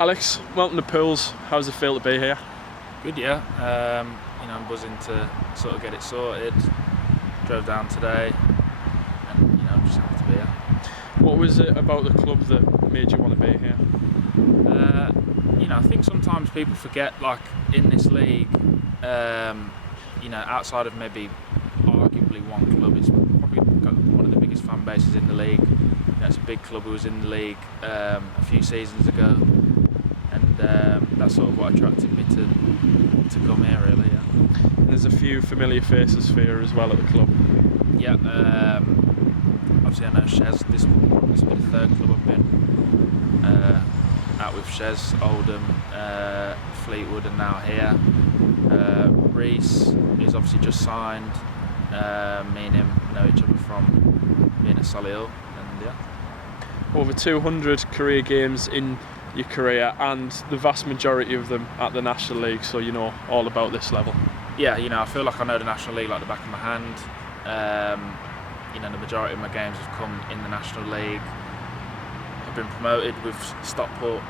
Alex, welcome to Pools. How's it feel to be here? Good, yeah. I'm buzzing to sort of get it sorted. Drove down today, and I'm just happy to be here. What was it about the club that made you want to be here? I think sometimes people forget, like in this league, outside of maybe arguably one club, it's probably got one of the biggest fan bases in the league. It's a big club who was in the league a few seasons ago, and that's sort of what attracted me to come here, really. Yeah. And there's a few familiar faces for you as well at the club. Yeah. Obviously, I know Shez. This will be the third club I've been out with. Shez, Oldham, Fleetwood, and now here. Reese is obviously just signed. Me and him know each other from being at Solihull, and yeah. Over 200 career games in your career, and the vast majority of them at the National League, so you know all about this level. Yeah, I feel like I know the National League like the back of my hand. The majority of my games have come in the National League. I've been promoted with Stockport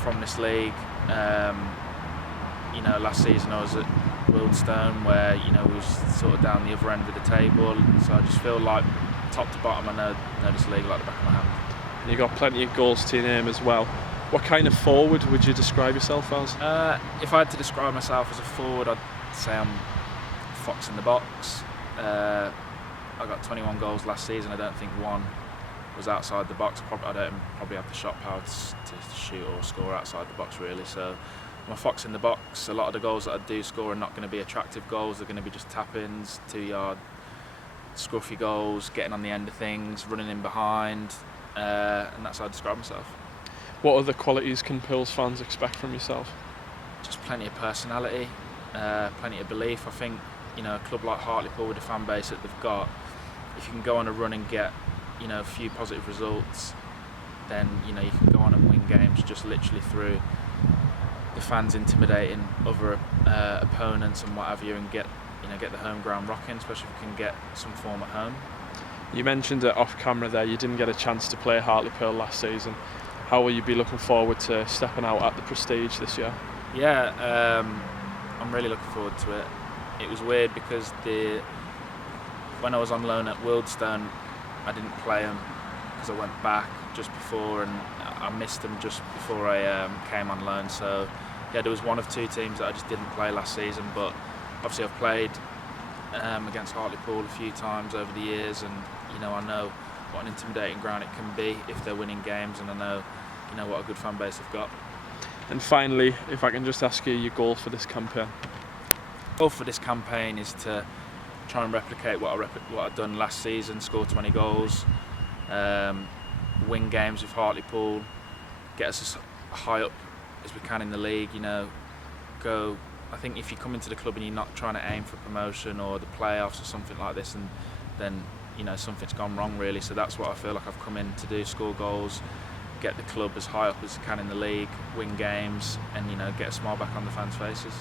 from this league. Last season I was at Wealdstone, where we was sort of down the other end of the table. So I just feel like top to bottom I know this league like the back of my hand. And you got plenty of goals to your name as well. What kind of forward would you describe yourself as? If I had to describe myself as a forward, I'd say I'm fox in the box. I got 21 goals last season. I don't think one was outside the box. I don't probably have the shot power to shoot or score outside the box, really. So I'm a fox in the box. A lot of the goals that I do score are not going to be attractive goals. They're going to be just tap-ins, 2-yard scruffy goals, getting on the end of things, running in behind, and that's how I describe myself. What other qualities can Pools fans expect from yourself? Just plenty of personality, plenty of belief. I think a club like Hartlepool, with the fan base that they've got, if you can go on a run and get a few positive results, then you can go on and win games just literally through the fans intimidating other opponents and what have you, and get the home ground rocking, especially if you can get some form at home. You mentioned it off camera there, you didn't get a chance to play Hartlepool last season. How will you be looking forward to stepping out at the Prestige this year? Yeah, I'm really looking forward to it. It was weird because when I was on loan at Wealdstone, I didn't play them because I went back just before, and I missed them just before I came on loan. So yeah, there was one of two teams that I just didn't play last season, but obviously I've played against Hartlepool a few times over the years, and I know what an intimidating ground it can be if they're winning games, and I know what a good fan base they've got. And finally, if I can just ask you your goal for this campaign. Goal for this campaign is to try and replicate what I've done last season, score 20 goals, win games with Hartlepool, get us as high up as we can in the league. I think if you come into the club and you're not trying to aim for promotion or the playoffs or something like this, and then something's gone wrong, really. So that's what I feel like I've come in to do: score goals, get the club as high up as I can in the league, win games, and get a smile back on the fans' faces.